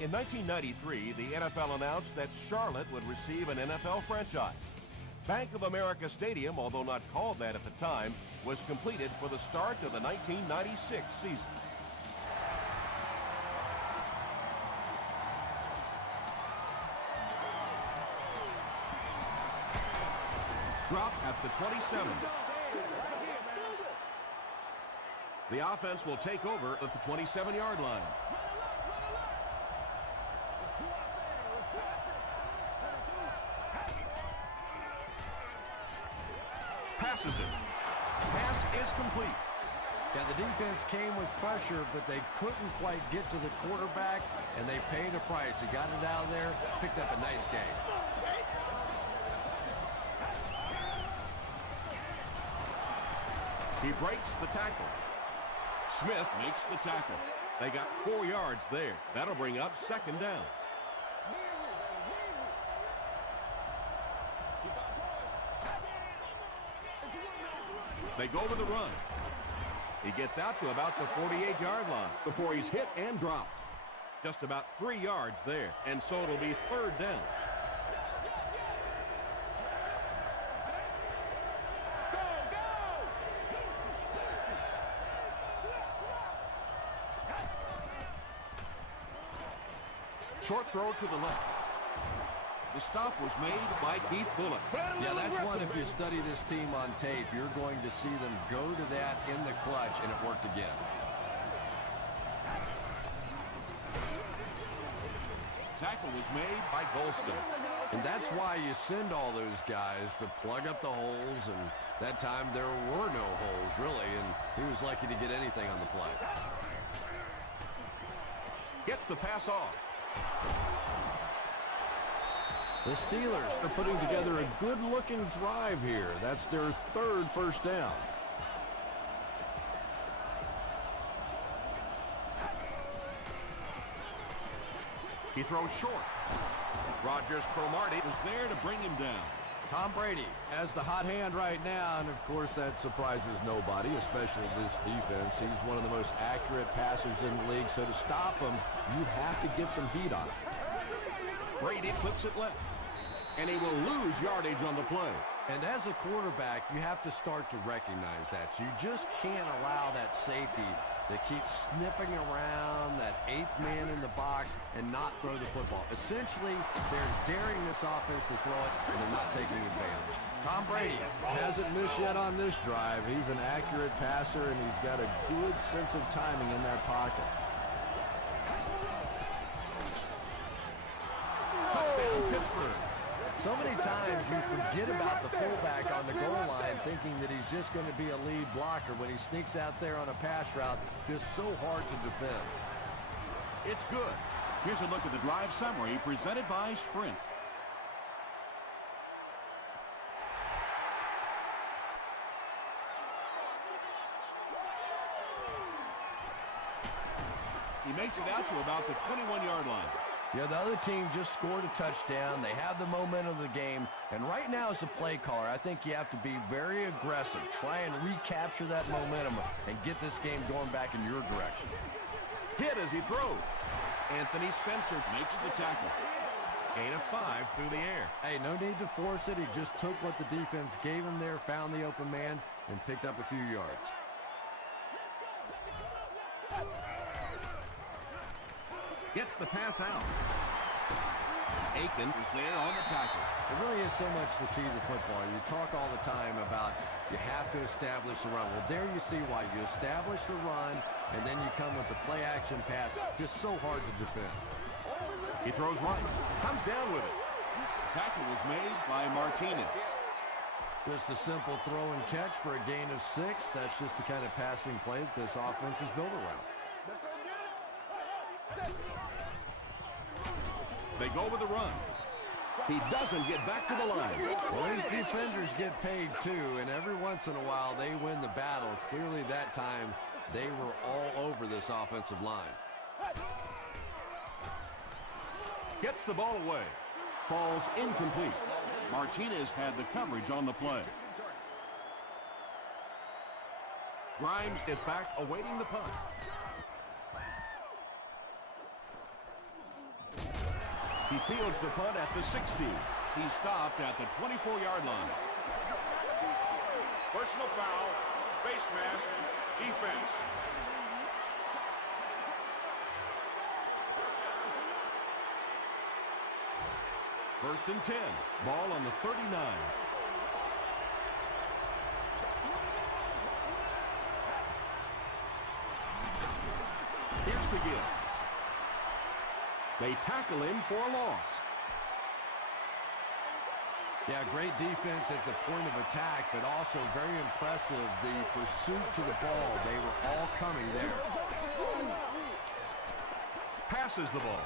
In 1993, the NFL announced that Charlotte would receive an NFL franchise. Bank of America Stadium, although not called that at the time, was completed for the start of the 1996 season. Drop at the 27. The offense will take over at the 27-yard line. Passes it. Pass is complete. Yeah, the defense came with pressure, but they couldn't quite get to the quarterback, and they paid a price. He got it out of there, picked up a nice gain. He breaks the tackle. Smith makes the tackle. They got 4 yards there. That'll bring up second down. They go with the run. He gets out to about the 48-yard line before he's hit and dropped. Just about 3 yards there, and so it'll be third down. Short throw to the left. The stop was made by Keith Bullock. Yeah, that's one, if you study this team on tape, you're going to see them go to that in the clutch, and it worked again. Tackle was made by Golston. And that's why you send all those guys to plug up the holes, and that time there were no holes, really, and he was lucky to get anything on the play. Gets the pass off. The Steelers are putting together a good-looking drive here. That's their third first down. He throws short. Rogers Cromartie is there to bring him down. Tom Brady has the hot hand right now, and of course that surprises nobody, especially this defense. He's one of the most accurate passers in the league, so to stop him, you have to get some heat on him. Brady flips it left, and he will lose yardage on the play. And as a quarterback, you have to start to recognize that. You just can't allow that safety to keep sniffing around that eighth man in the box and not throw the football. Essentially, they're daring this offense to throw it, and they're not taking advantage. Tom Brady hasn't missed yet on this drive. He's an accurate passer, and he's got a good sense of timing in that pocket. Touchdown, Pittsburgh. So many times you forget about the fullback on the goal line thinking that he's just going to be a lead blocker when he sneaks out there on a pass route, just so hard to defend. It's good. Here's a look at the drive summary presented by Sprint. He makes it out to about the 21-yard line. Yeah, the other team just scored a touchdown. They have the momentum of the game. And right now as a play caller, I think you have to be very aggressive. Try and recapture that momentum and get this game going back in your direction. Hit as he throws. Anthony Spencer makes the tackle. Gain of 5 through the air. Hey, no need to force it. He just took what the defense gave him there, found the open man, and picked up a few yards. Gets the pass out. Aiken is there on the tackle. It really is so much the key to football. You talk all the time about you have to establish the run. Well, there you see why. You establish the run, and then you come with the play-action pass. Just so hard to defend. He throws right. Comes down with it. Tackle was made by Martinez. Just a simple throw and catch for a gain of 6. That's just the kind of passing play that this offense is built around. They go with the run. He doesn't get back to the line. Well, these defenders get paid too, and every once in a while they win the battle. Clearly that time they were all over this offensive line. Gets the ball away. Falls incomplete. Martinez had the coverage on the play. Grimes is back awaiting the punt. He fields the punt at the 60. He stopped at the 24-yard line. Personal foul, face mask, defense. First and 10. Ball on the 39. Here's the give. They tackle him for a loss. Yeah, great defense at the point of attack, but also very impressive the pursuit to the ball. They were all coming there. Passes the ball.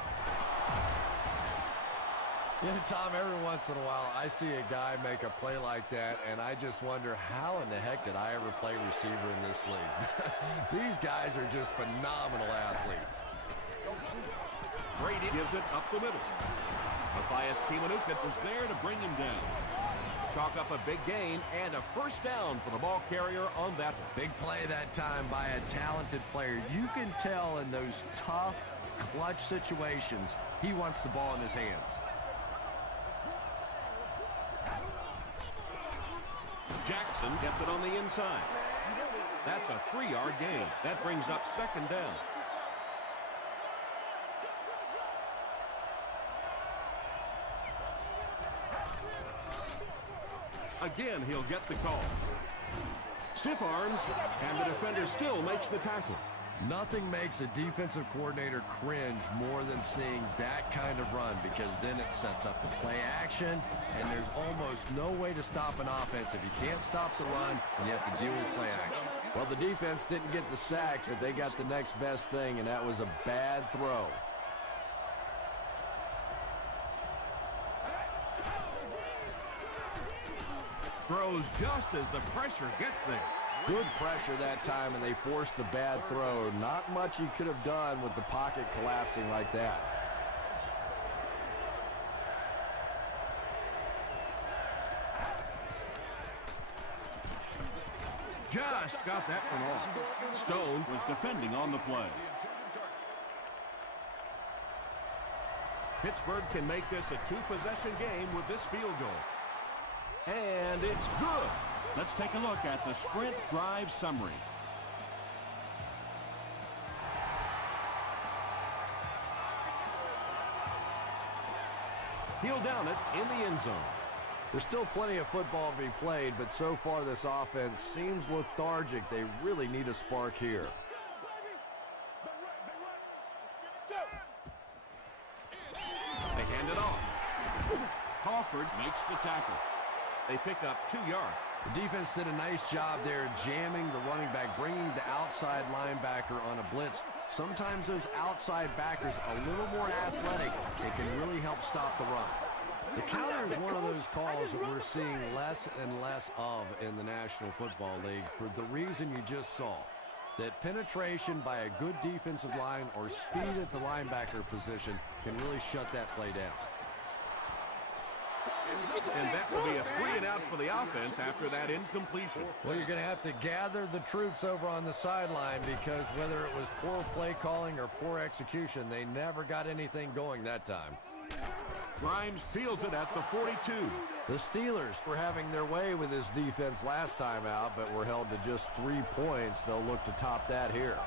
Yeah, Tom, every once in a while I see a guy make a play like that, and I just wonder how in the heck did I ever play receiver in this league? These guys are just phenomenal athletes. Brady gives it up the middle. Matthias Kiwanuka was there to bring him down. Chalk up a big gain and a first down for the ball carrier on that one. Big play that time by a talented player. You can tell in those tough, clutch situations, he wants the ball in his hands. Jackson gets it on the inside. That's a 3-yard gain. That brings up second down. Again, he'll get the call. Stiff arms, and the defender still makes the tackle. Nothing makes a defensive coordinator cringe more than seeing that kind of run, because then it sets up the play action, and there's almost no way to stop an offense if you can't stop the run and you have to deal with play action. Well, the defense didn't get the sack, but they got the next best thing, and that was a bad throw. Throws just as the pressure gets there. Good pressure that time, and they forced the bad throw. Not much he could have done with the pocket collapsing like that. Just got that one off. Stone was defending on the play. Pittsburgh can make this a 2-possession game with this field goal. And it's good. Let's take a look at the sprint drive summary. He'll down it in the end zone. There's still plenty of football to be played, but so far this offense seems lethargic. They really need a spark here. They hand it off. Crawford makes the tackle. They pick up 2 yards. The defense did a nice job there jamming the running back, bringing the outside linebacker on a blitz. Sometimes those outside backers a little more athletic. It can really help stop the run. The counter is one of those calls that we're seeing less and less of in the National Football League for the reason you just saw. That penetration by a good defensive line or speed at the linebacker position can really shut that play down. And that will be a 3-and-out for the offense after that incompletion. Well, you're going to have to gather the troops over on the sideline, because whether it was poor play calling or poor execution, they never got anything going that time. Grimes fields it at the 42. The Steelers were having their way with this defense last time out, but were held to just 3 points. They'll look to top that here.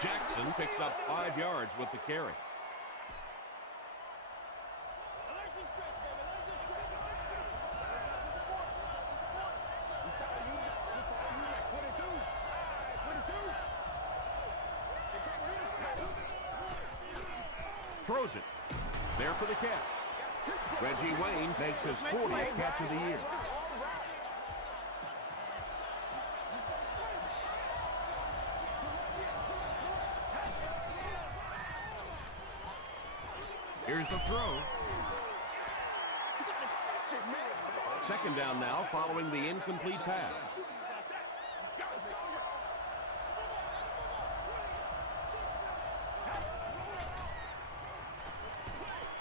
Jackson picks up 5 yards with the carry. Throws it. There for the catch. Reggie Wayne makes his 40th catch of the year. Here's the throw. Second down now following the incomplete pass.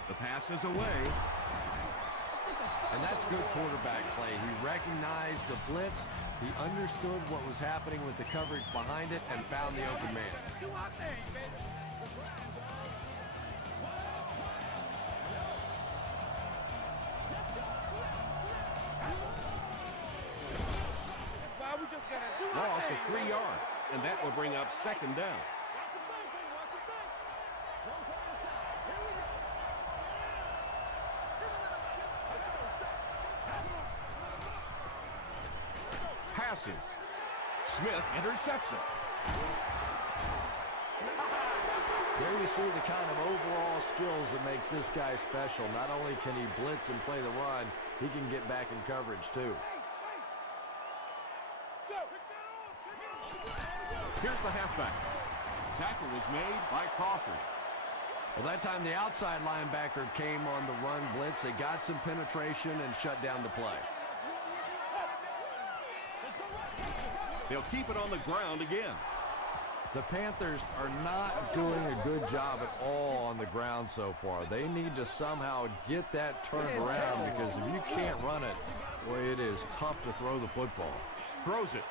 The pass is away. And that's good quarterback play. He recognized the blitz, he understood what was happening with the coverage behind it, and found the open man. Loss of 3 yards, and that will bring up second down. Passing. Smith intercepts it. There you see the kind of overall skills that makes this guy special. Not only can he blitz and play the run, he can get back in coverage too. Here's the halfback. Tackle was made by Crawford. Well, that time the outside linebacker came on the run blitz. They got some penetration and shut down the play. They'll keep it on the ground again. The Panthers are not doing a good job at all on the ground so far. They need to somehow get that turned around, because if you can't run it, boy, it is tough to throw the football. Throws it.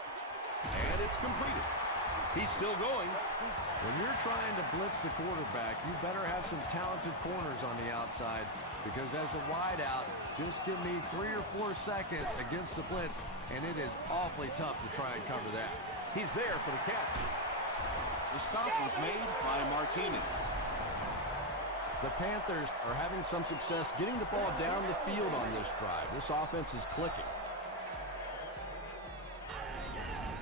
And it's completed. He's still going. When you're trying to blitz the quarterback, you better have some talented corners on the outside, because as a wideout, just give me 3 or 4 seconds against the blitz, and it is awfully tough to try and cover that. He's there for the catch. The stop was made by Martinez. The Panthers are having some success getting the ball down the field on this drive. This offense is clicking.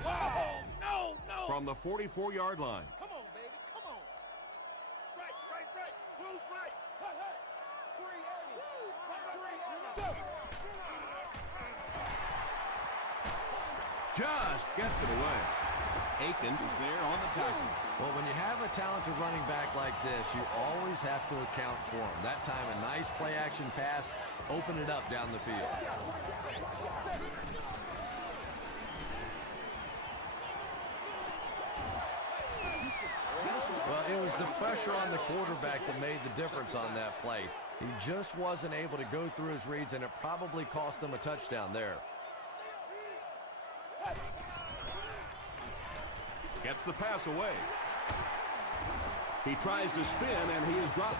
Whoa! No, no! From the 44-yard line. Come on, baby, come on. Right. Close right. Hey. 380. 380. Just gets it away. Aiken is there on the tackle. Well, when you have a talented running back like this, you always have to account for him. That time, a nice play-action pass, open it up down the field. Well, it was the pressure on the quarterback that made the difference on that play. He just wasn't able to go through his reads, and it probably cost him a touchdown there. Gets the pass away. He tries to spin, and he is dropped.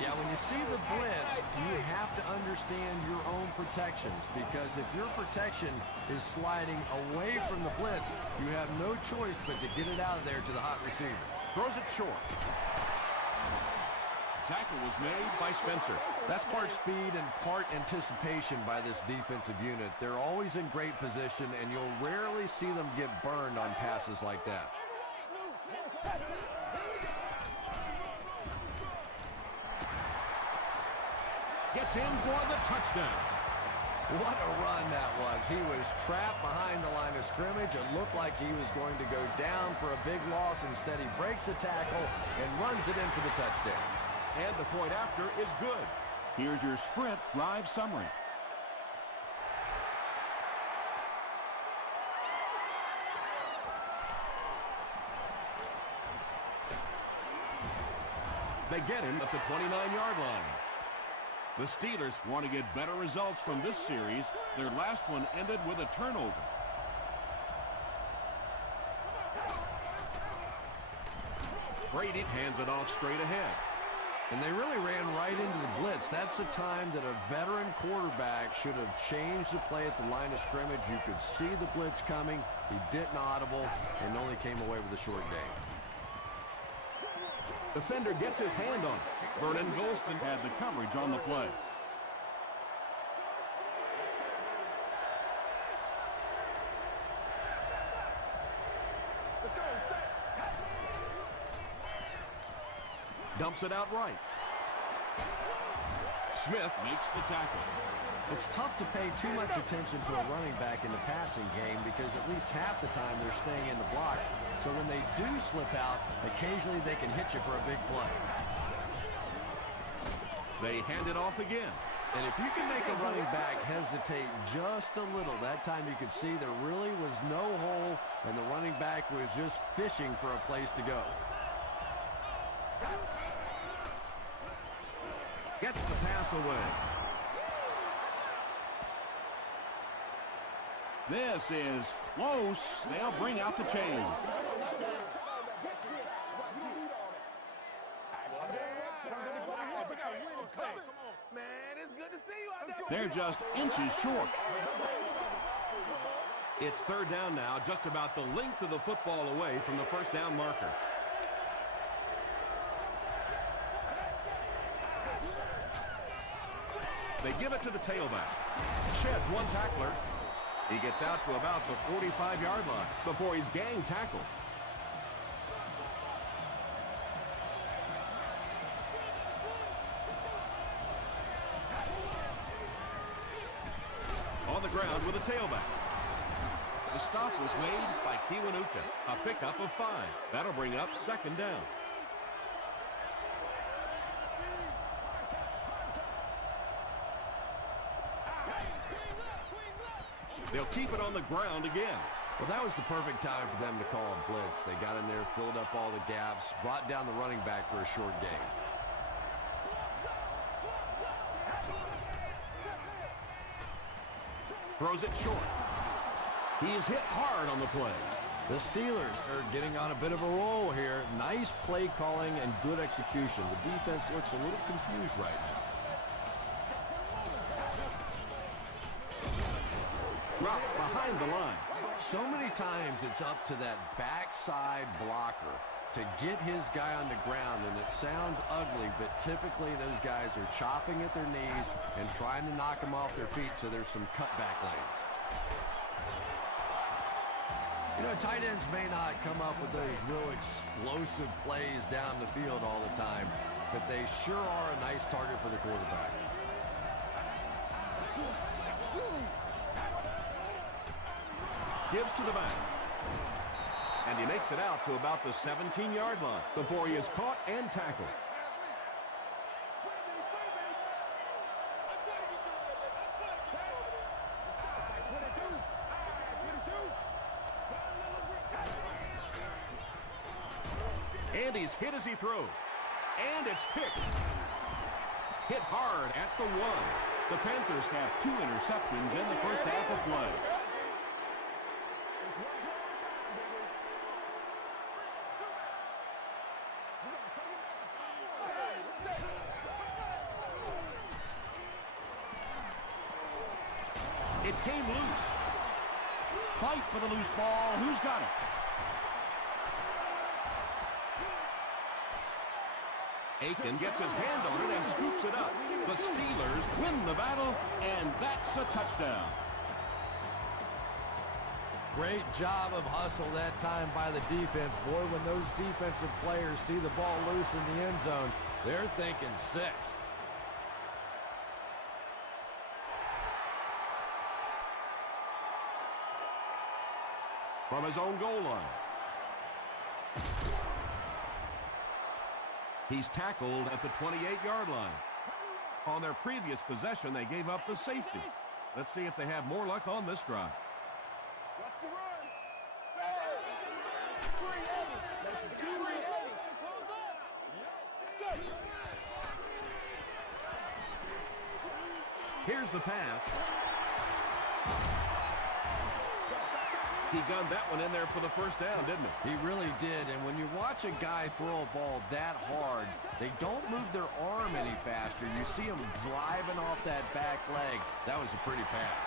Yeah, when you see the blitz, you have to understand your own protections, because if your protection is sliding away from the blitz, you have no choice but to get it out of there to the hot receiver. Throws it short. Tackle was made by Spencer. That's part speed and part anticipation by this defensive unit. They're always in great position, and you'll rarely see them get burned on passes like that. Gets in for the touchdown. What a run that was. He was trapped behind the line of scrimmage. It looked like he was going to go down for a big loss. Instead, he breaks the tackle and runs it in for the touchdown. And the point after is good. Here's your sprint drive summary. They get him at the 29-yard line. The Steelers want to get better results from this series. Their last one ended with a turnover. Brady hands it off straight ahead. And they really ran right into the blitz. That's a time that a veteran quarterback should have changed the play at the line of scrimmage. You could see the blitz coming. He didn't audible and only came away with a short gain. Defender gets his hand on it. Vernon Golston had the coverage on the play. Dumps it out right. Smith makes the tackle. It's tough to pay too much attention to a running back in the passing game, because at least half the time they're staying in the block. So when they do slip out, occasionally they can hit you for a big play. They hand it off again. And if you can make a running back hesitate just a little, that time you could see there really was no hole, and the running back was just fishing for a place to go. Gets the pass away. This is close. They'll bring out the chains. They're just inches short. It's third down now, just about the length of the football away from the first down marker. They give it to the tailback. Sheds one tackler. He gets out to about the 45-yard line before he's gang tackled. On the ground with a tailback. The stop was made by Kiwanuka. A pickup of 5. That'll bring up second down. They'll keep it on the ground again. Well, that was the perfect time for them to call a blitz. They got in there, filled up all the gaps, brought down the running back for a short gain. Throws it short. He's hit hard on the play. The Steelers are getting on a bit of a roll here. Nice play calling and good execution. The defense looks a little confused right now. Drop behind the line. So many times it's up to that backside blocker to get his guy on the ground, and it sounds ugly, but typically those guys are chopping at their knees and trying to knock them off their feet, so there's some cutback lanes. You know, tight ends may not come up with those real explosive plays down the field all the time, but they sure are a nice target for the quarterback. Gives to the back. And he makes it out to about the 17-yard line before he is caught and tackled. And he's hit as he throws. And it's picked. Hit hard at the 1. The Panthers have 2 interceptions in the first half of play. It came loose. Fight for the loose ball. Who's got it? Aiken gets his hand on it and scoops it up. The Steelers win the battle, and that's a touchdown. Great job of hustle that time by the defense. Boy, when those defensive players see the ball loose in the end zone, they're thinking 6. From his own goal line. He's tackled at the 28-yard line. On their previous possession, they gave up the safety. Let's see if they have more luck on this drive. Here's the pass. He gunned that one in there for the first down, didn't he? He really did, and when you watch a guy throw a ball that hard, they don't move their arm any faster. You see him driving off that back leg. That was a pretty pass.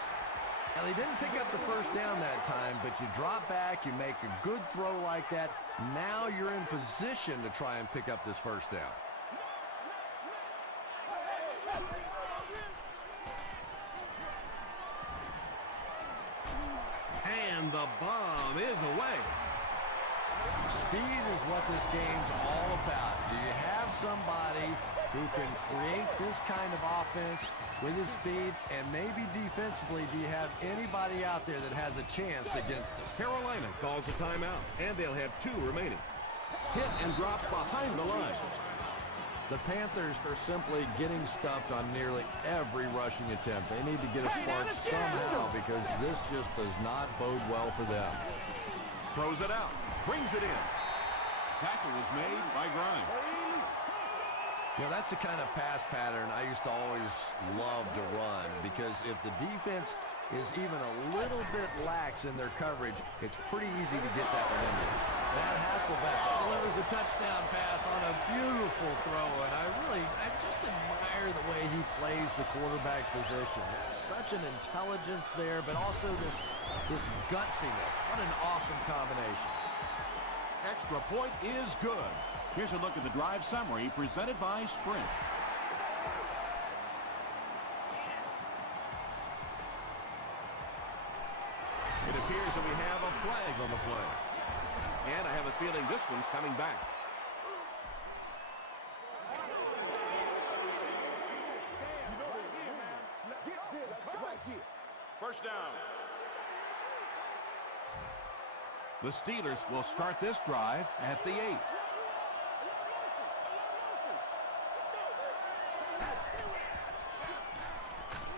And they didn't pick up the first down that time, but you drop back, you make a good throw like that. Now you're in position to try and pick up this first down. And the bomb is away. Speed is what this game's all about. Do you have somebody who can create this kind of offense with his speed, and maybe defensively, do you have anybody out there that has a chance against them? Carolina calls a timeout, and they'll have 2 remaining. Hit and drop behind the line. The Panthers are simply getting stuffed on nearly every rushing attempt. They need to get a spark somehow because this just does not bode well for them. Throws it out. Brings it in. Tackle was made by Grimes. You know, that's the kind of pass pattern I used to always love to run, because if the defense is even a little bit lax in their coverage, it's pretty easy to get that one in there. That Hasselbeck delivers a touchdown pass on a beautiful throw, and I just admire the way he plays the quarterback position. There's such an intelligence there, but also this gutsiness. What an awesome combination. Extra point is good. Here's a look at the drive summary presented by Sprint. It appears that we have a flag on the play. And I have a feeling this one's coming back. First down. The Steelers will start this drive at the 8.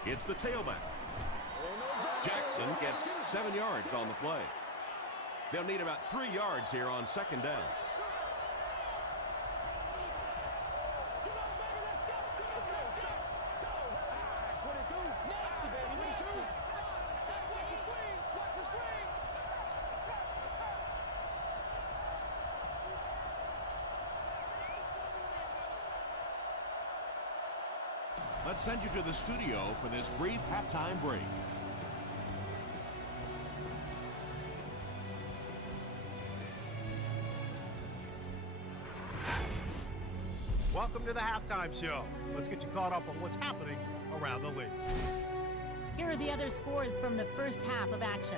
It's the tailback. Jackson gets 7 yards on the play. They'll need about 3 yards here on second down. Let's send you to the studio for this brief halftime break. Welcome to the halftime show. Let's get you caught up on what's happening around the league. Here are the other scores from the first half of action.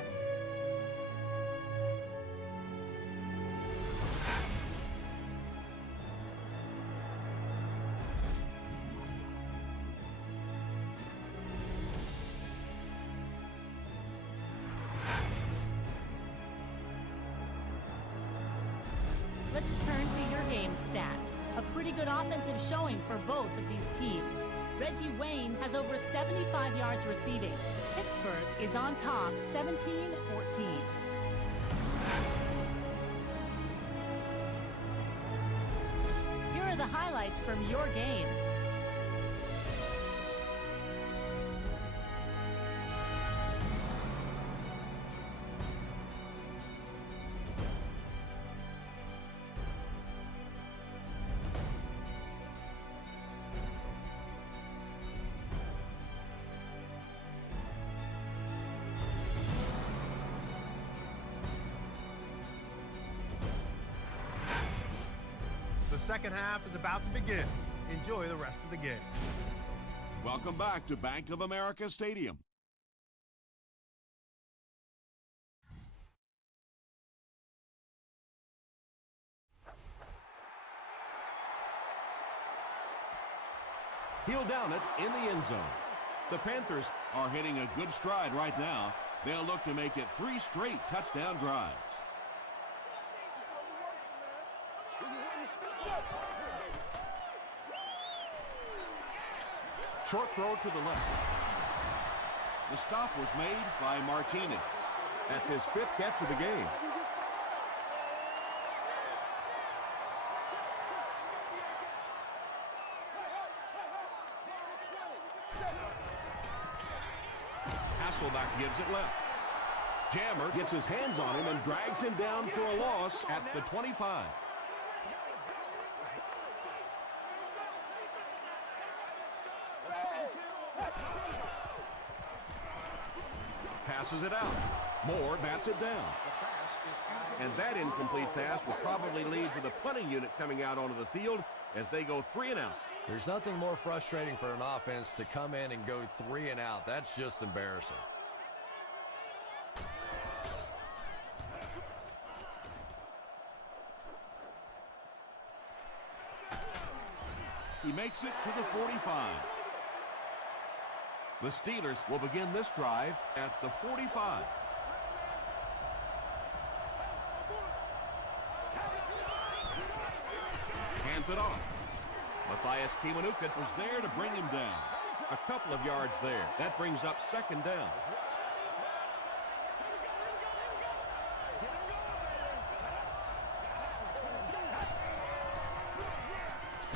Let's turn to your game stats. A pretty good offensive showing for both of these teams. Reggie Wayne has over 75 yards receiving. Pittsburgh is on top, 17-14. Here are the highlights from your game. The second half is about to begin. Enjoy the rest of the game. Welcome back to Bank of America Stadium. He'll down it in the end zone. The Panthers are hitting a good stride right now. They'll look to make it 3 straight touchdown drives. Short throw to the left. The stop was made by Martinez. That's his 5th catch of the game. Hasselbeck gives it left. Jammer gets his hands on him and drags him down for a loss at the 25. Passes it out. Moore bats it down. And that incomplete pass will probably lead to the punting unit coming out onto the field as they go 3 and out. There's nothing more frustrating for an offense to come in and go 3 and out. That's just embarrassing. He makes it to the 45. The Steelers will begin this drive at the 45. Hands it off. Matthias Kiwanuka was there to bring him down. A couple of yards there. That brings up second down.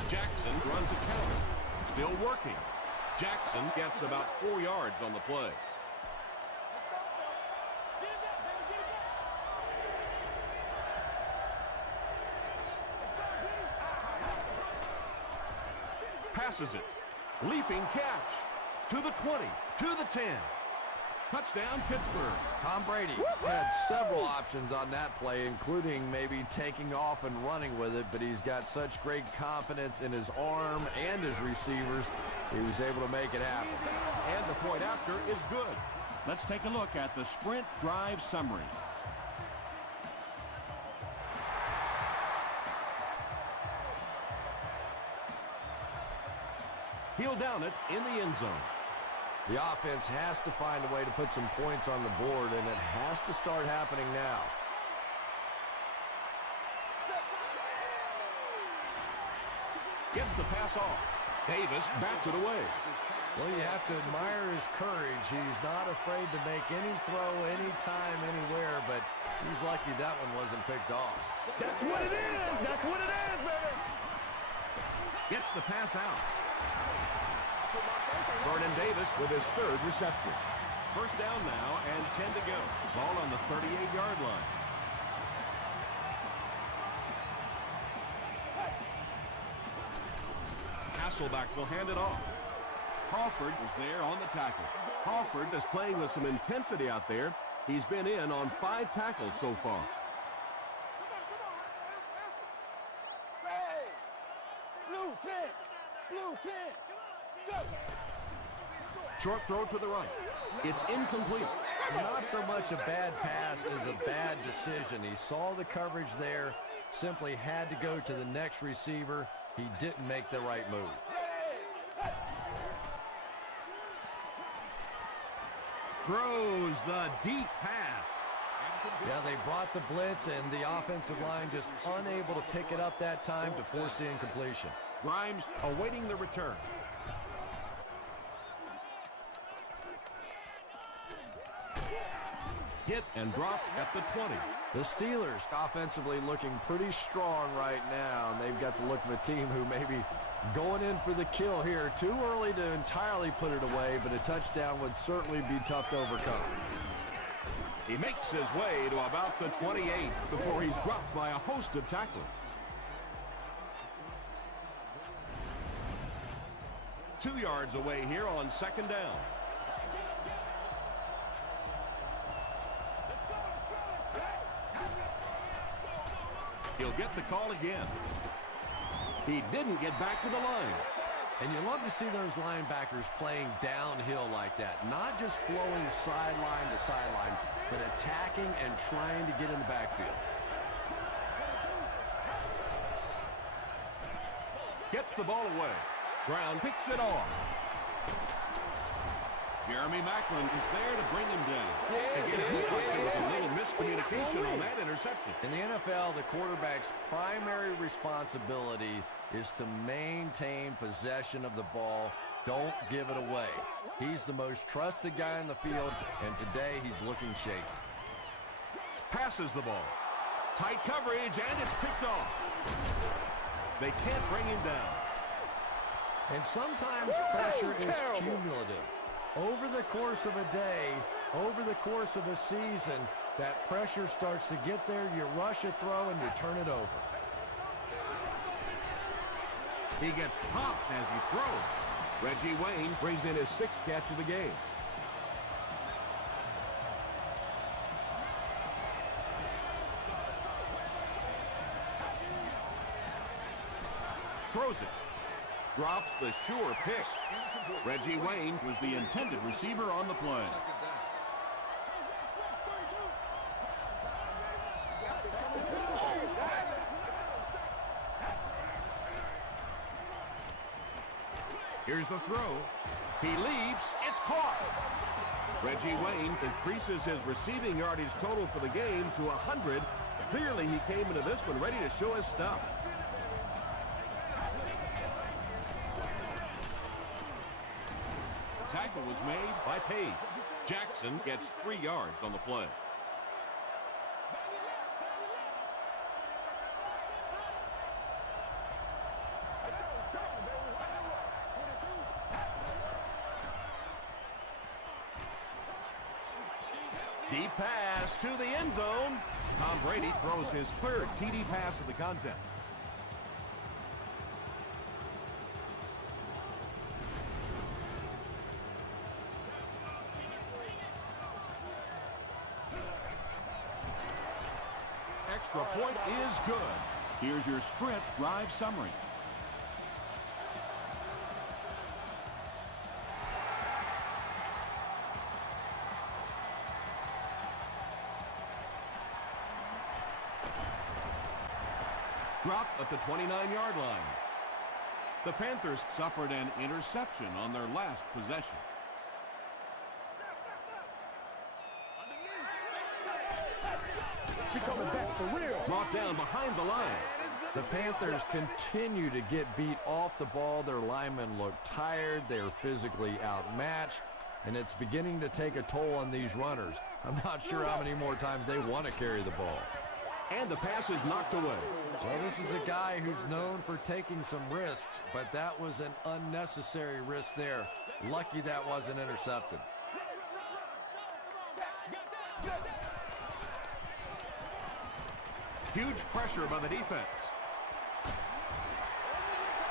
Jackson runs a counter. Still working. Jackson gets about 4 yards on the play. passes it. Leaping catch. To the 20, to the 10. Touchdown, Pittsburgh. Tom Brady had several options on that play, including maybe taking off and running with it, but he's got such great confidence in his arm and his receivers, he was able to make it happen. And the point after is good. Let's take a look at the sprint drive summary. He'll down it in the end zone. The offense has to find a way to put some points on the board, and it has to start happening now. Gets the pass off. Davis bats it away. Well, you have to admire his courage. He's not afraid to make any throw, anytime, anywhere, but he's lucky that one wasn't picked off. That's what it is. That's what it is, baby. Gets the pass out. Vernon Davis with his third reception. First down now and 10 to go. Ball on the 38-yard line. Hasselback will hand it off. Crawford was there on the tackle. Crawford is playing with some intensity out there. He's been in on 5 tackles so far. Blue 10. Blue 10. Go. Short throw to the right. It's incomplete. Not so much a bad pass as a bad decision. He saw the coverage there, simply had to go to the next receiver. He didn't make the right move. Throws the deep pass. Yeah, they brought the blitz, and the offensive line just unable to pick it up that time to force the incompletion. Grimes awaiting the return. Hit and drop at the 20. The Steelers offensively looking pretty strong right now, and they've got the look of a team who may be going in for the kill here. Too early to entirely put it away, but a touchdown would certainly be tough to overcome. He makes his way to about the 28 before he's dropped by a host of tacklers. 2 yards away here on second down. He'll get the call again. He didn't get back to the line. And you love to see those linebackers playing downhill like that. Not just flowing sideline to sideline, but attacking and trying to get in the backfield. Gets the ball away. Brown picks it off. Jeremy Maclin is there to bring him down. Again, it looked like there was a little miscommunication on that interception. In the NFL, the quarterback's primary responsibility is to maintain possession of the ball. Don't give it away. He's the most trusted guy in the field, and today he's looking shaky. Passes the ball. Tight coverage, and it's picked off. They can't bring him down. And sometimes pressure is cumulative. Over the course of a day, over the course of a season, that pressure starts to get there, you rush a throw, and you turn it over. He gets popped as he throws. Reggie Wayne brings in his 6th catch of the game. Throws it. Drops the sure pick. Reggie Wayne was the intended receiver on the play. Here's the throw. He leaps. It's caught. Reggie Wayne increases his receiving yardage total for the game to 100. Clearly, he came into this one ready to show his stuff. Tackle was made by Page. Jackson gets 3 yards on the play. Deep pass to the end zone. Tom Brady throws his 3rd TD pass of the contest. extra point is good. Here's your sprint drive summary. Dropped at the 29-yard line. The Panthers suffered an interception on their last possession. Brought down behind the line. The Panthers continue to get beat off the ball. Their linemen look tired. They're physically outmatched, and it's beginning to take a toll on these runners. I'm not sure how many more times they want to carry the ball. And the pass is knocked away. Well, this is a guy who's known for taking some risks, but that was an unnecessary risk there. Lucky that wasn't intercepted. Huge pressure by the defense.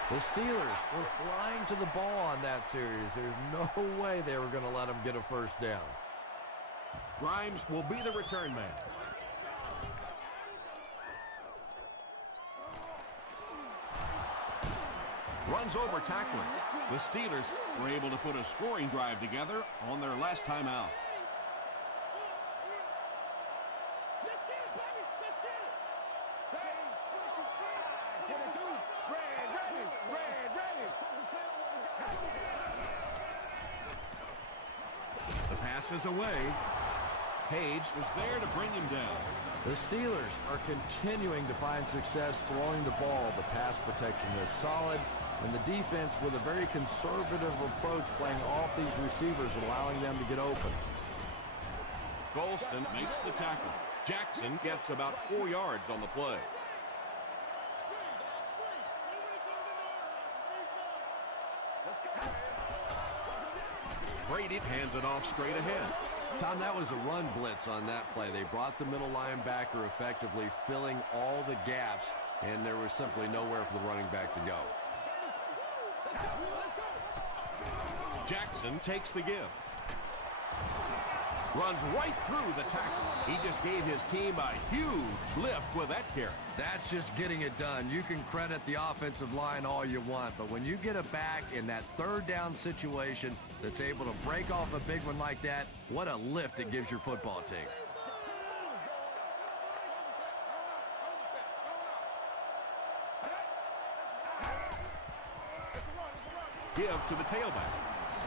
The Steelers were flying to the ball on that series. There's no way they were going to let them get a first down. Grimes will be the return man. Runs over tackler. The Steelers were able to put a scoring drive together on their last time out. The pass is away. Page was there to bring him down. The Steelers are continuing to find success throwing the ball. The pass protection is solid, and the defense with a very conservative approach playing off these receivers, allowing them to get open. Golston makes the tackle. Jackson gets about 4 yards on the play. Brady hands it off straight ahead. Tom, that was a run blitz on that play. They brought the middle linebacker effectively, filling all the gaps, and there was simply nowhere for the running back to go. Jackson takes the give. Runs right through the tackle. He just gave his team a huge lift with that carry. That's just getting it done. You can credit the offensive line all you want, but when you get a back in that third down situation that's able to break off a big one like that, what a lift it gives your football team. Give to the tailback.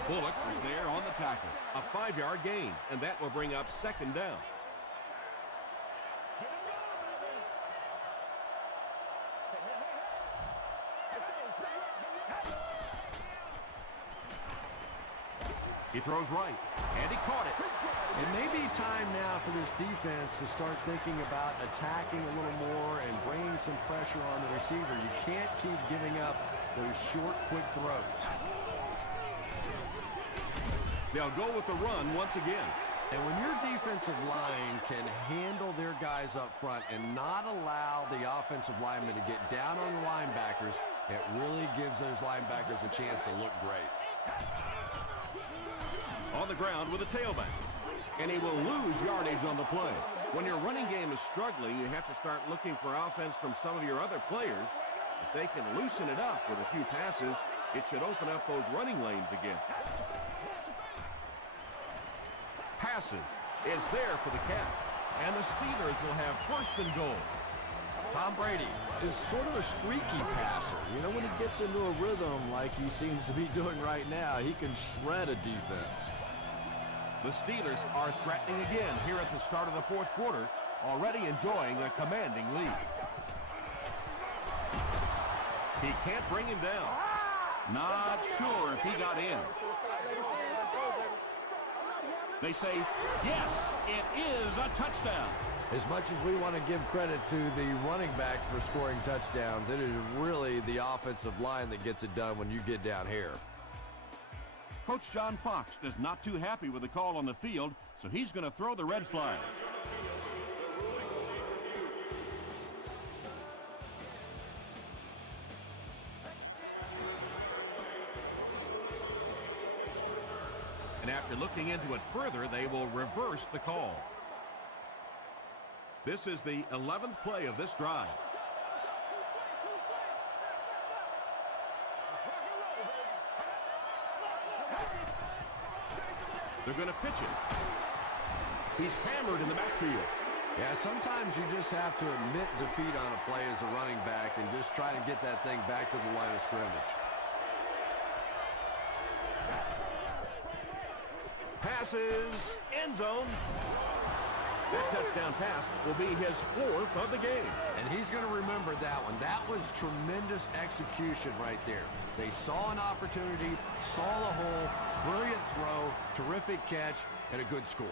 Bullock was there on the tackle. A 5-yard gain, and that will bring up second down. He throws right, and he caught it. It may be time now for this defense to start thinking about attacking a little more and bringing some pressure on the receiver. You can't keep giving up those short, quick throws. They'll go with the run once again. And when your defensive line can handle their guys up front and not allow the offensive linemen to get down on the linebackers, it really gives those linebackers a chance to look great. On the ground with a tailback. And he will lose yardage on the play. When your running game is struggling, you have to start looking for offense from some of your other players. If they can loosen it up with a few passes, it should open up those running lanes again. Passes is there for the catch. And the Steelers will have first and goal. Tom Brady is sort of a streaky passer. You know, when he gets into a rhythm like he seems to be doing right now, he can shred a defense. The Steelers are threatening again here at the start of the fourth quarter, already enjoying a commanding lead. He can't bring him down. Not sure if he got in. They say, yes, it is a touchdown. As much as we want to give credit to the running backs for scoring touchdowns, it is really the offensive line that gets it done when you get down here. Coach John Fox is not too happy with the call on the field, so he's going to throw the red flag. And after looking into it further, they will reverse the call. This is the 11th play of this drive. They're going to pitch it. He's hammered in the backfield. Yeah, sometimes you just have to admit defeat on a play as a running back and just try and get that thing back to the line of scrimmage. Passes, end zone. That touchdown pass will be his 4th of the game. And he's going to remember that one. That was tremendous execution right there. They saw an opportunity, saw the hole, brilliant throw, terrific catch, and a good score.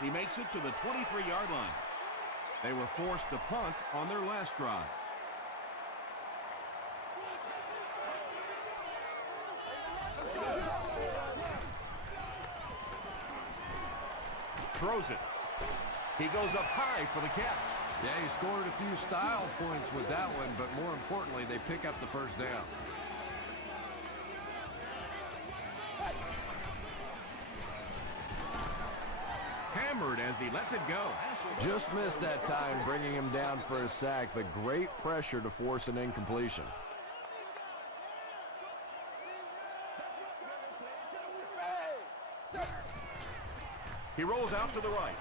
He makes it to the 23-yard line. They were forced to punt on their last drive. Throws it. He goes up high for the catch. Yeah, he scored a few style points with that one, but more importantly, they pick up the first down. Hammered as he lets it go. Just missed that time, bringing him down for a sack, but great pressure to force an incompletion. He rolls out to the right.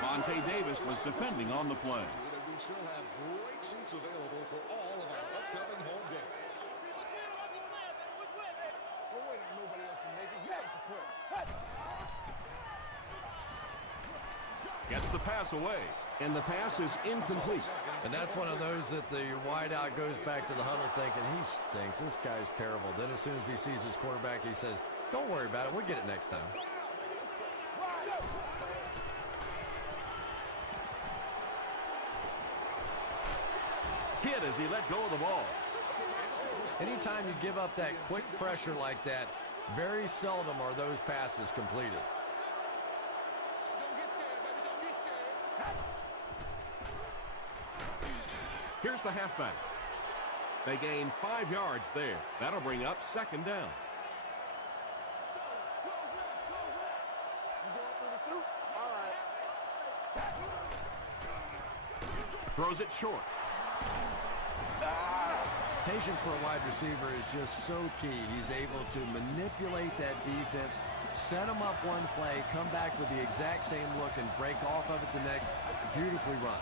Monte Davis was defending on the play. We still have great seats available for all of our upcoming home games. Gets the pass away, and the pass is incomplete. And that's one of those that the wideout goes back to the huddle thinking, he stinks, this guy's terrible. Then as soon as he sees his quarterback, he says, don't worry about it, we'll get it next time. Hit as he let go of the ball. Anytime you give up that quick pressure like that, very seldom are those passes completed. Here's the halfback. They gain 5 yards there. That'll bring up 2nd down. Throws it short. Patience for a wide receiver is just so key. He's able to manipulate that defense, set them up one play, come back with the exact same look, and break off of it the next. Beautifully run.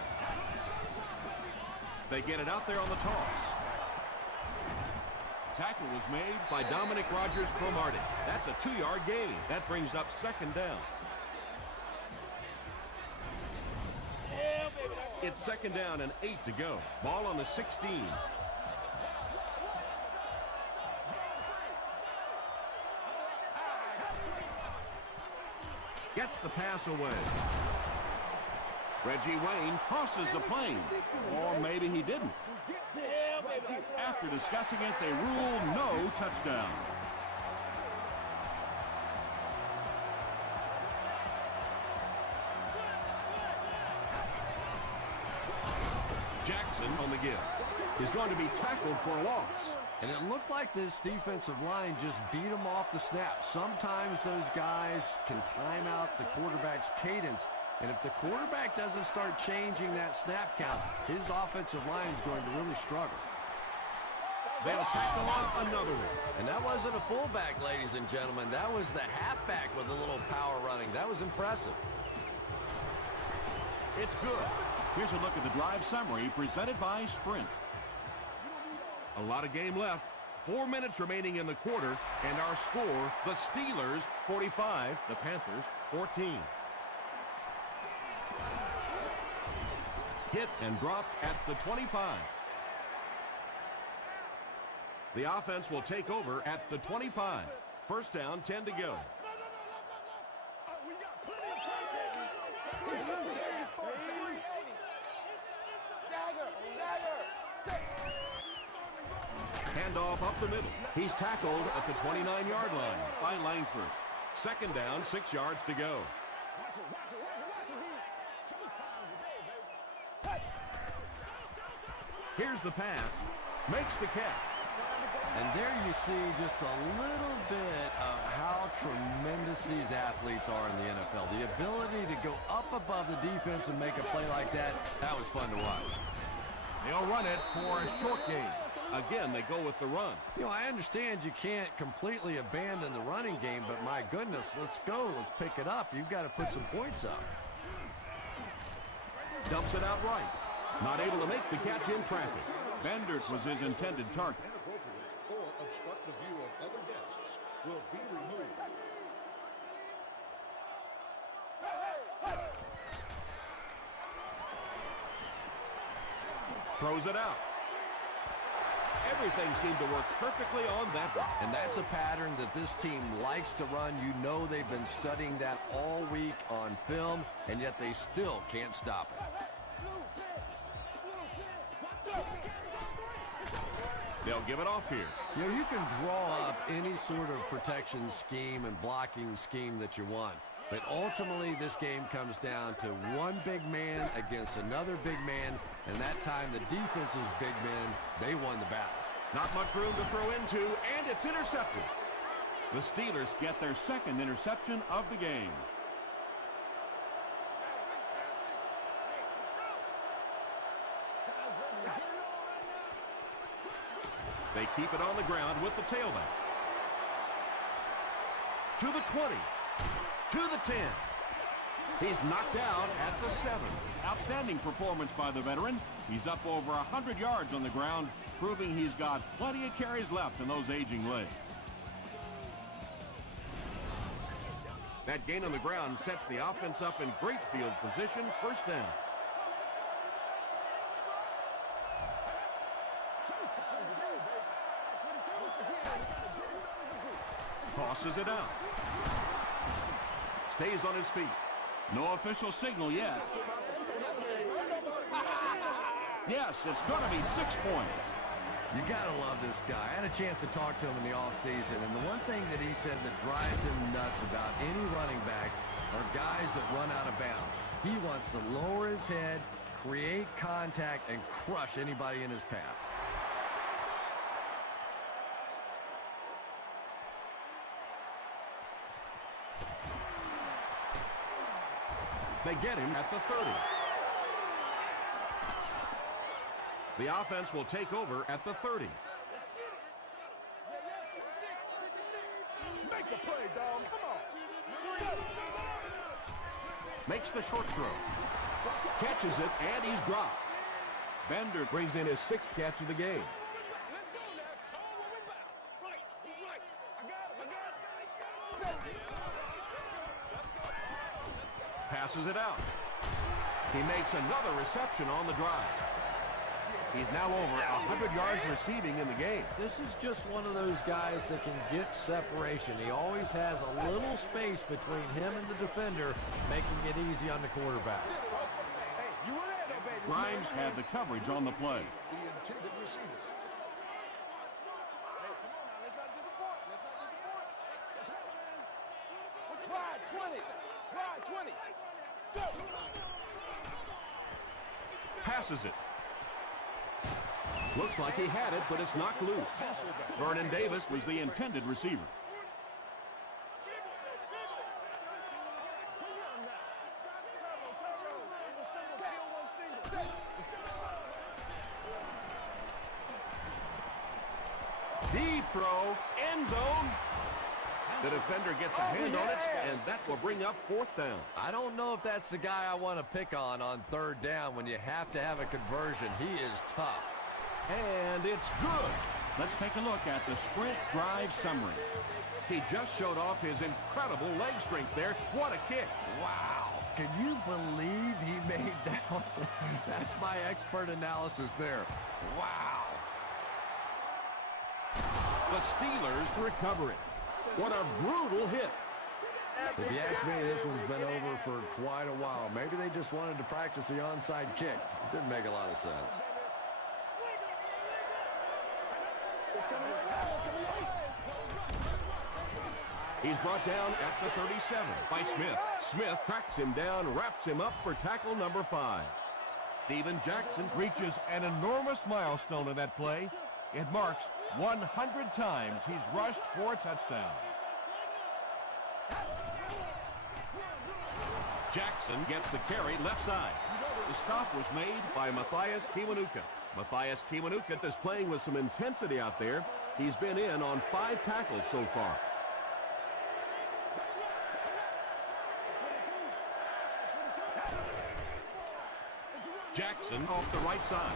They get it out there on the toss. Tackle was made by Dominic Rodgers-Cromartie. That's a 2-yard gain. That brings up 2nd down. It's 2nd down and 8 to go. Ball on the 16. Gets the pass away. Reggie Wayne crosses the plane. Or maybe he didn't. After discussing it, they rule no touchdown. Jackson on the give is going to be tackled for a loss. And it looked like this defensive line just beat him off the snap. Sometimes those guys can time out the quarterback's cadence. And if the quarterback doesn't start changing that snap count, his offensive line is going to really struggle. They'll tackle on another one. And that wasn't a fullback, ladies and gentlemen. That was the halfback with a little power running. That was impressive. It's good. Here's a look at the drive summary presented by Sprint. A lot of game left. 4 minutes remaining in the quarter, and our score, the Steelers 45, the Panthers 14. Hit and dropped at the 25. The offense will take over at the 25. First down, 10 to go. Handoff up the middle. He's tackled at the 29-yard line by Langford. Second down, 6 yards to go. Here's the pass. makes the catch. And there you see just a little bit of how tremendous these athletes are in the NFL. The ability to go up above the defense and make a play like that, that was fun to watch. They'll run it for a short gain. Again, they go with the run. You know, I understand you can't completely abandon the running game, but my goodness, let's go. Let's pick it up. You've got to put some points up. Dumps it out right. Not able to make the catch in traffic. Bendert was his intended target. Inappropriate or obstruct the view of other guests will be removed. Throws it out. Everything seemed to work perfectly on that one. And that's a pattern that this team likes to run. You know they've been studying that all week on film, and yet they still can't stop it. They'll give it off here. You know, you can draw up any sort of protection scheme and blocking scheme that you want. But ultimately, this game comes down to one big man against another big man, and that time the defense's big men, they won the battle. Not much room to throw into, and it's intercepted. The Steelers get their second interception of the game. They keep it on the ground with the tailback. To the 20. To the 10. He's knocked out at the 7. Outstanding performance by the veteran. He's up over 100 yards on the ground, proving he's got plenty of carries left in those aging legs. That gain on the ground sets the offense up in great field position, first down. Tosses it out. Stays on his feet. No official signal yet. Yes, it's going to be 6 points. You got to love this guy. I had a chance to talk to him in the offseason, and the one thing that he said that drives him nuts about any running back are guys that run out of bounds. He wants to lower his head, create contact, and crush anybody in his path. They get him at the 30. The offense will take over at the 30. Make the play, dog. Come on. Makes the short throw. Catches it, and he's dropped. Bender brings in his 6th catch of the game. Let's go now. Show him what we're about. Right. He's right. I got him. Passes it out. He makes another reception on the drive. He's now over 100 yards receiving in the game. This is just one of those guys that can get separation. He always has a little space between him and the defender, making it easy on the quarterback. Hey, you were there, though, baby. Grimes had the coverage on the play. The intended receiver. Hey, come on now. Let's not disappoint. What's wide? 20. Wide 20. Go. Passes it. Looks like he had it, but it's knocked loose. Vernon Davis was the intended receiver. Deep throw, end zone. The defender gets a hand on it, and that will bring up 4th down. I don't know if that's the guy I want to pick on 3rd down when you have to have a conversion. He is tough. And it's good. Let's take a look at the sprint drive summary. He just showed off his incredible leg strength there. What a kick. Wow. Can you believe he made that one? That's my expert analysis there. Wow. The Steelers recover it. What a brutal hit. If you ask me, this one's been over for quite a while. Maybe they just wanted to practice the onside kick. It didn't make a lot of sense. He's brought down at the 37 by Smith. Smith tracks him down, wraps him up for tackle number 5. Steven Jackson reaches an enormous milestone in that play. It marks 100 times he's rushed for a touchdown. Jackson gets the carry left side. The stop was made by Matthias Kiwanuka. Matthias Kiwanuka is playing with some intensity out there. He's been in on 5 tackles so far. Jackson off the right side.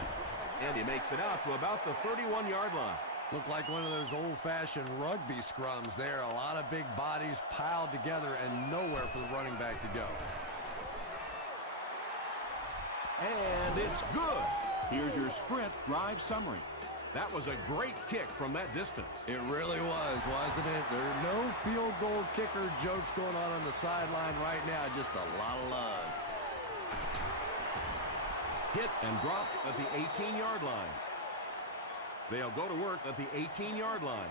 And he makes it out to about the 31-yard line. Looked like one of those old-fashioned rugby scrums there. A lot of big bodies piled together and nowhere for the running back to go. And it's good. Here's your sprint drive summary. That was a great kick from that distance. It really was, wasn't it? There are no field goal kicker jokes going on the sideline right now. Just a lot of love. Hit and dropped at the 18-yard line. They'll go to work at the 18-yard line.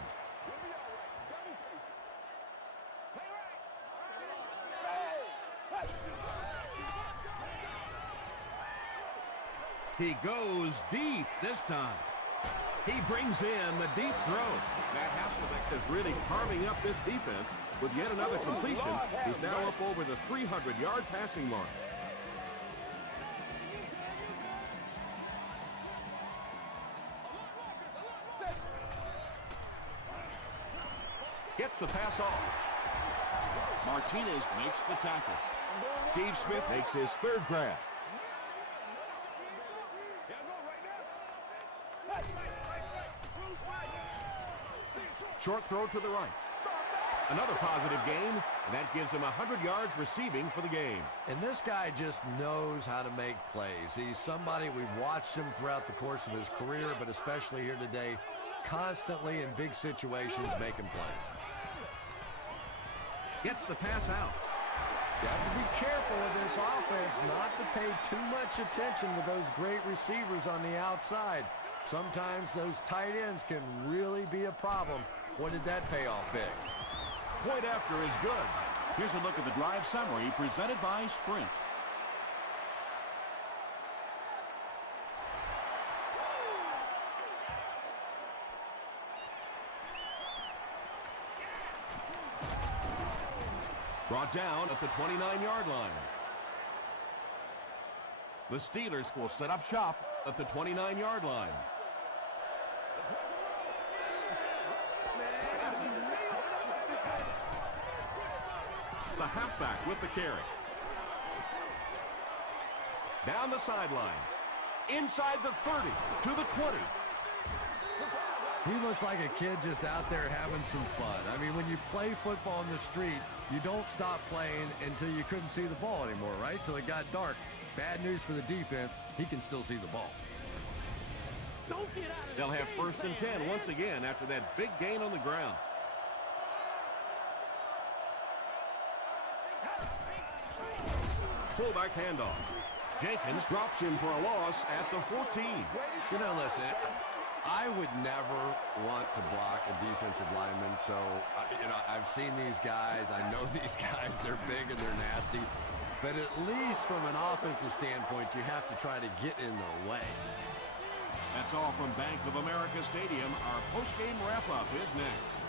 He goes deep this time. He brings in the deep throw. Matt Hasselbeck is really carving up this defense with yet another completion. He's now up over the 300-yard passing mark. Gets the pass off. Martinez makes the tackle. Steve Smith makes his 3rd grab. Short throw to the right. Another positive gain, and that gives him 100 yards receiving for the game. And this guy just knows how to make plays. He's somebody we've watched him throughout the course of his career, but especially here today, constantly in big situations making plays. Gets the pass out. You have to be careful with this offense not to pay too much attention to those great receivers on the outside. Sometimes those tight ends can really be a problem. What did that pay off big? Point after is good. Here's a look at the drive summary presented by Sprint. Brought down at the 29-yard line. The Steelers will set up shop at the 29-yard line. The halfback with the carry. Down the sideline. Inside the 30 to the 20. He looks like a kid just out there having some fun. I mean, when you play football in the street, you don't stop playing until you couldn't see the ball anymore, right? Till it got dark. Bad news for the defense, he can still see the ball. They'll have 1st and 10 once again after that big gain on the ground. Fullback handoff. Jenkins drops him for a loss at the 14. You know, listen, I would never want to block a defensive lineman, so, I've seen these guys. I know these guys. They're big and they're nasty. But at least from an offensive standpoint, you have to try to get in their way. That's all from Bank of America Stadium. Our post-game wrap-up is next.